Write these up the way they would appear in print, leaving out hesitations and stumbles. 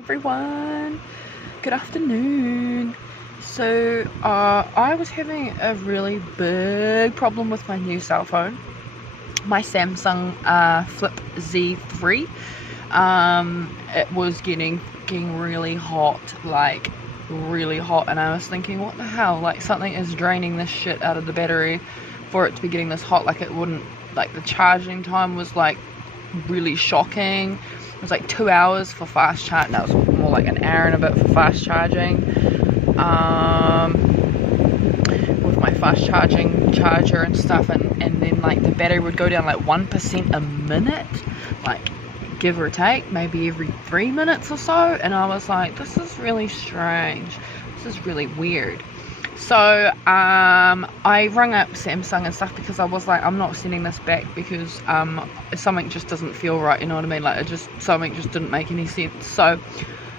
Everyone, good afternoon. So I was having a really big problem with my new cell phone, my Samsung Flip Z3. It was getting really hot, like really hot, and I was thinking, what the hell, like something is draining this shit out of the battery for it to be getting this hot. Like it wouldn't, like the charging time was like really shocking. It was like 2 hours for fast charge. That was more like an hour and a bit for fast charging. With my fast charging charger and stuff, and then like the battery would go down like 1% a minute, like give or take, maybe every 3 minutes or so. And I was like, this is really strange. This is really weird. So I rung up Samsung and stuff because I was like, I'm not sending this back because something just doesn't feel right, you know what I mean? Like something just didn't make any sense. So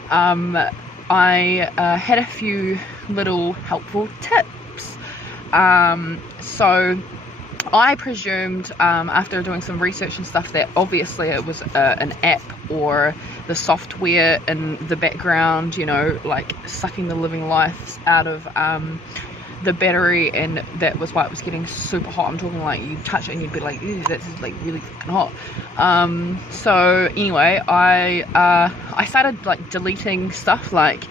I had a few little helpful tips. So I presumed after doing some research and stuff that obviously it was an app or the software in the background, you know, like sucking the living life out of the battery, and that was why it was getting super hot. I'm talking like you touch it and you'd be like, ew, that's like really fucking hot. So anyway, I started like deleting stuff, like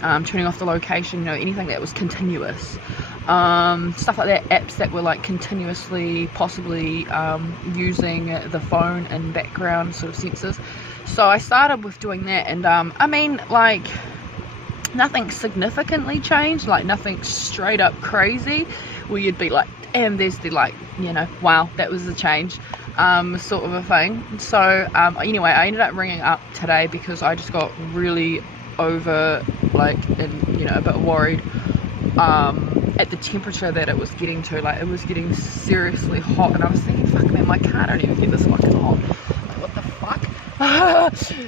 turning off the location, you know, anything that was continuous, stuff like that, apps that were like continuously possibly using the phone and background sort of sensors. So I started with doing that, and I mean, like nothing significantly changed, like nothing straight up crazy where you'd be like, damn, there's the, like, you know, wow, that was a change, sort of a thing. So anyway, I ended up ringing up today because I just got really over, like, and you know, a bit worried at the temperature that it was getting to. Like it was getting seriously hot, and I was thinking, fuck man, my car don't even get this fucking hot. Like, what the fuck?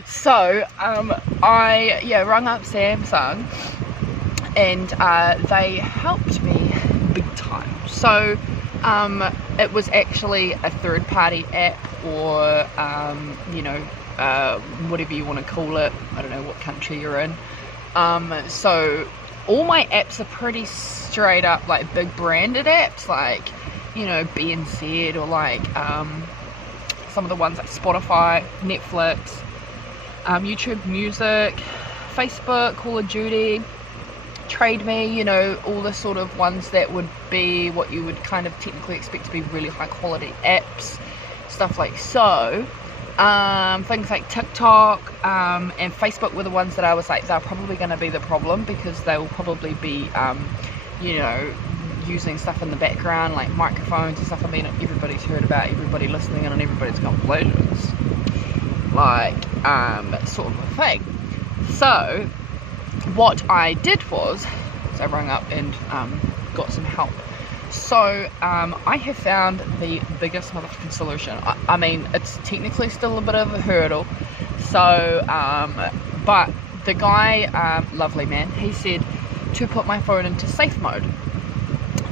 So I rung up Samsung, and they helped me big time. So it was actually a third-party app, or you know, whatever you want to call it. I don't know what country you're in. So all my apps are pretty straight up like big branded apps, like, you know, BNZ, or like some of the ones like Spotify, Netflix, YouTube Music, Facebook, Call of Duty, Trade Me, you know, all the sort of ones that would be what you would kind of technically expect to be really high quality apps, stuff like so. Things like TikTok and Facebook were the ones that I was like, they're probably going to be the problem, because they will probably be you know, using stuff in the background like microphones and stuff. I mean, everybody's heard about everybody listening in on everybody's conversations, like sort of a thing. So what I did was I rang up and got some help. So I have found the biggest motherfucking solution. I mean, it's technically still a bit of a hurdle, so but the guy, lovely man, he said to put my phone into safe mode,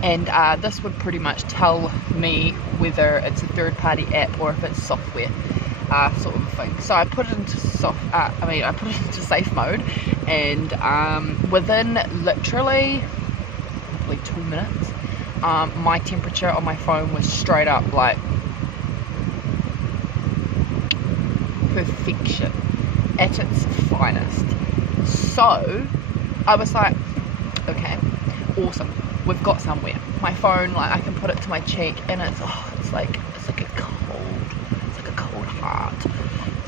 and this would pretty much tell me whether it's a third-party app or if it's software, sort of thing. So I put it into safe mode, and within literally probably 2 minutes, my temperature on my phone was straight up like perfection at its finest. So I was like, okay, awesome, we've got somewhere. My phone, like, I can put it to my cheek, and it's like a cold heart,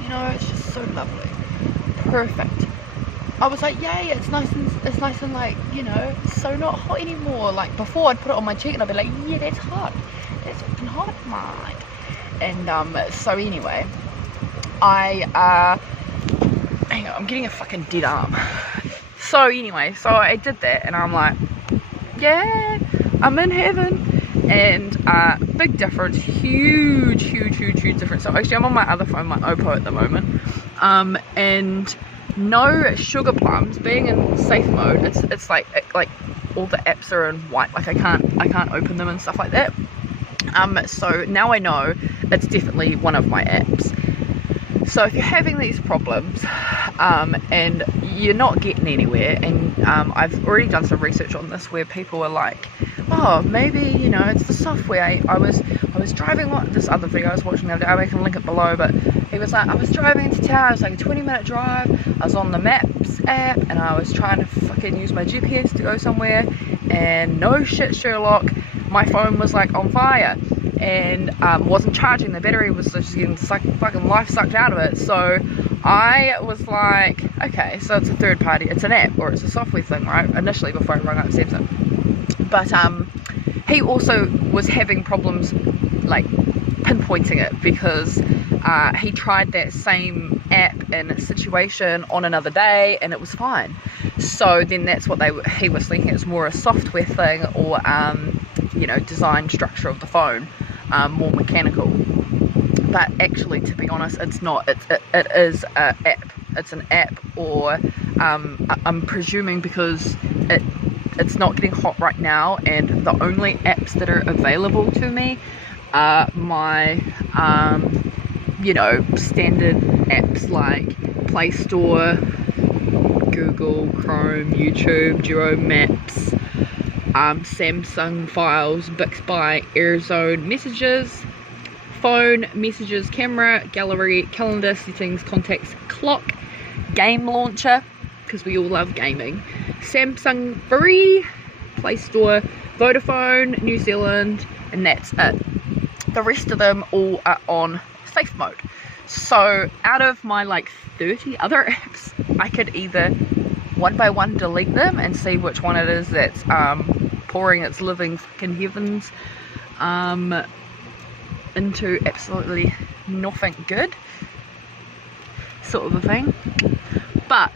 you know, it's just so lovely, perfect. I was like, yay, it's nice and like, you know, so not hot anymore. Like before, I'd put it on my cheek and I'd be like, yeah, that's hot, that's fucking hot, mate. And so anyway, hang on, I'm getting a fucking dead arm. So anyway, so I did that, and I'm like, yeah, I'm in heaven. And big difference, huge difference. So actually I'm on my other phone, my Oppo at the moment, and no sugar plums. Being in safe mode, it's like all the apps are in white, like I can't open them and stuff like that. So now I know it's definitely one of my apps. So if you're having these problems and you're not getting anywhere, and I've already done some research on this where people are like, oh, maybe, you know, it's the software. I was driving, this other video I was watching the other day, I can link it below, but he was like, I was driving into town, it was like a 20-minute drive, I was on the Maps app, and I was trying to fucking use my GPS to go somewhere, and no shit, Sherlock, my phone was like on fire, and wasn't charging, the battery was just getting fucking life sucked out of it. So I was like, okay, so it's a third party, it's an app, or it's a software thing, right, initially before I rang up Samsung. But he also was having problems like pinpointing it, because he tried that same app in a situation on another day and it was fine. So then that's what he was thinking, it's more a software thing, or you know, design structure of the phone, more mechanical. But actually, to be honest, it's not. It is an app. It's an app, or I'm presuming because it's not getting hot right now, and the only apps that are available to me are my you know, standard apps like Play Store, Google, Chrome, YouTube, Duo Maps, Samsung Files, Bixby, AirZone, Messages, Phone, Messages, Camera, Gallery, Calendar, Settings, Contacts, Clock, Game Launcher, because we all love gaming, Samsung Free, Play Store, Vodafone, New Zealand, and that's it. The rest of them all are on safe mode. So out of my like 30 other apps, I could either one by one delete them and see which one it is that's pouring its living fucking heavens into absolutely nothing good, sort of a thing. But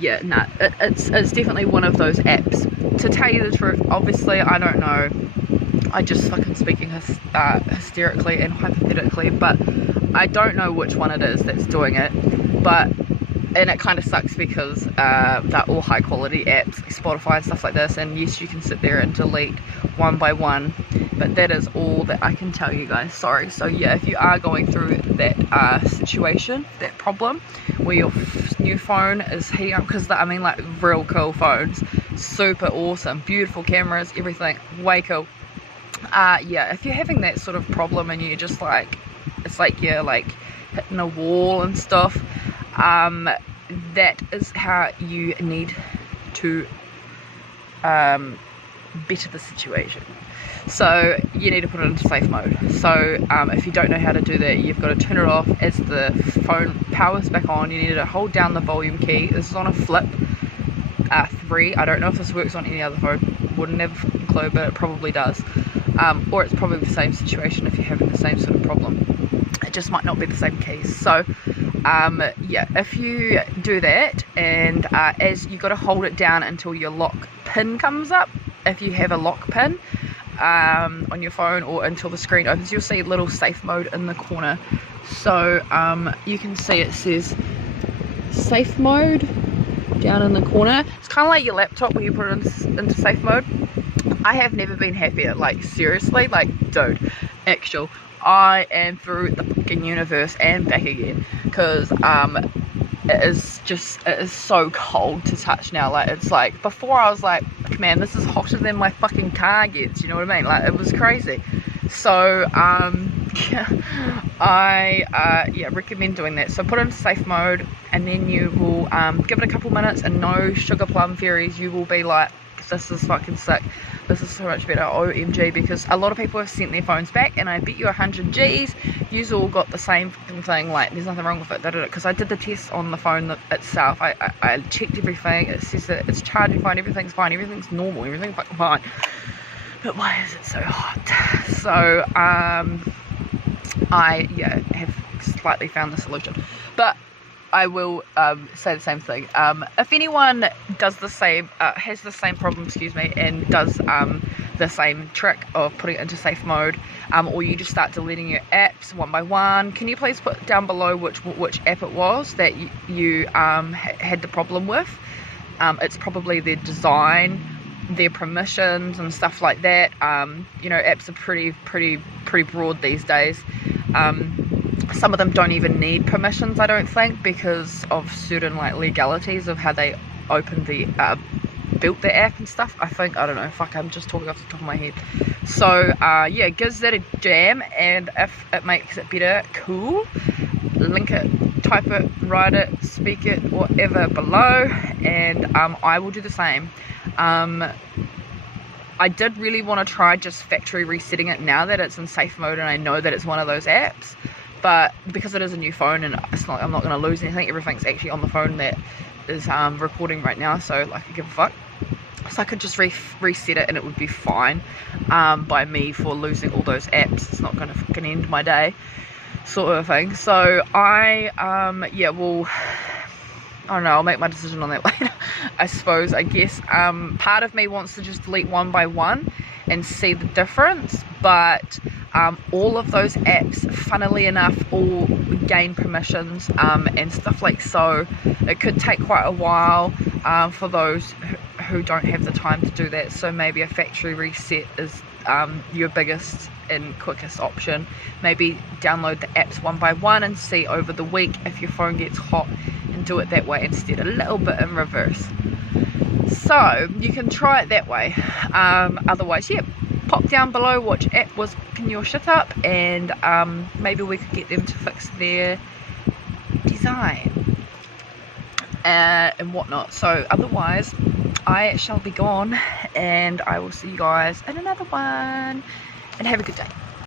yeah, no, it's definitely one of those apps. To tell you the truth, obviously I don't know, I just fucking speaking hysterically and hypothetically, but I don't know which one it is that's doing it. And it kind of sucks because they're all high quality apps like Spotify and stuff like this, and yes, you can sit there and delete one by one, but that is all that I can tell you guys. Sorry. So yeah, if you are going through that situation, that problem where your new phone is heating up, because I mean, like, real cool phones, super awesome, beautiful cameras, everything, way cool. Yeah, if you're having that sort of problem and you're just like, it's like you're like hitting a wall and stuff, that is how you need to better the situation. So you need to put it into safe mode. So if you don't know how to do that, you've got to turn it off as the phone powers back on. You need to hold down the volume key. This is on a Flip 3. I don't know if this works on any other phone, wouldn't have a clue, but it probably does. Or it's probably the same situation if you're having the same sort of problem. It just might not be the same keys. So yeah, if you do that, and as you got to hold it down until your lock pin comes up, if you have a lock pin on your phone, or until the screen opens, you'll see little safe mode in the corner. So you can see it says safe mode down in the corner. It's kind of like your laptop when you put it into safe mode. I have never been happier, like seriously, like dude, actual, I am through the fucking universe and back again, because it is so cold to touch now. Like, it's like, before I was like, man, this is hotter than my fucking car gets, you know what I mean? Like, it was crazy. So I yeah, recommend doing that. So put it into safe mode, and then you will give it a couple minutes, and no sugar plum fairies, you will be like, this is fucking sick, this is so much better, OMG, because a lot of people have sent their phones back, and I bet you 100 G's you've all got the same fucking thing, like there's nothing wrong with it, because I did the test on the phone itself. I checked everything, it says that it's charging fine, everything's normal, everything's fucking fine, but why is it so hot? So I have slightly found the solution, but I will say the same thing. If anyone does the same, has the same problem, and does the same trick of putting it into safe mode, or you just start deleting your apps one by one, can you please put down below which app it was that you had the problem with? It's probably their design, their permissions and stuff like that. You know, apps are pretty broad these days. Some of them don't even need permissions, I don't think, because of certain like legalities of how they opened the built the app and stuff. I think, I don't know, fuck, I'm just talking off the top of my head. So yeah, gives that a jam, and if it makes it better, cool. Link it, type it, write it, speak it, whatever below, and I will do the same. I did really want to try just factory resetting it now that it's in safe mode and I know that it's one of those apps, but because it is a new phone and it's not, I'm not going to lose anything, everything's actually on the phone that is recording right now, so like I give a fuck. So I could just reset it and it would be fine by me for losing all those apps. It's not going to fucking end my day, sort of thing. So yeah, well, I don't know, I'll make my decision on that later, I suppose, I guess. Part of me wants to just delete one by one and see the difference, but all of those apps, funnily enough, all gain permissions and stuff like so. It could take quite a while for those who don't have the time to do that, so maybe a factory reset is your biggest and quickest option. Maybe download the apps one by one and see over the week if your phone gets hot, and do it that way instead, a little bit in reverse. So you can try it that way. Otherwise, yeah, pop down below which app was picking your shit up, and maybe we could get them to fix their design and whatnot. So otherwise, I shall be gone, and I will see you guys in another one, and have a good day.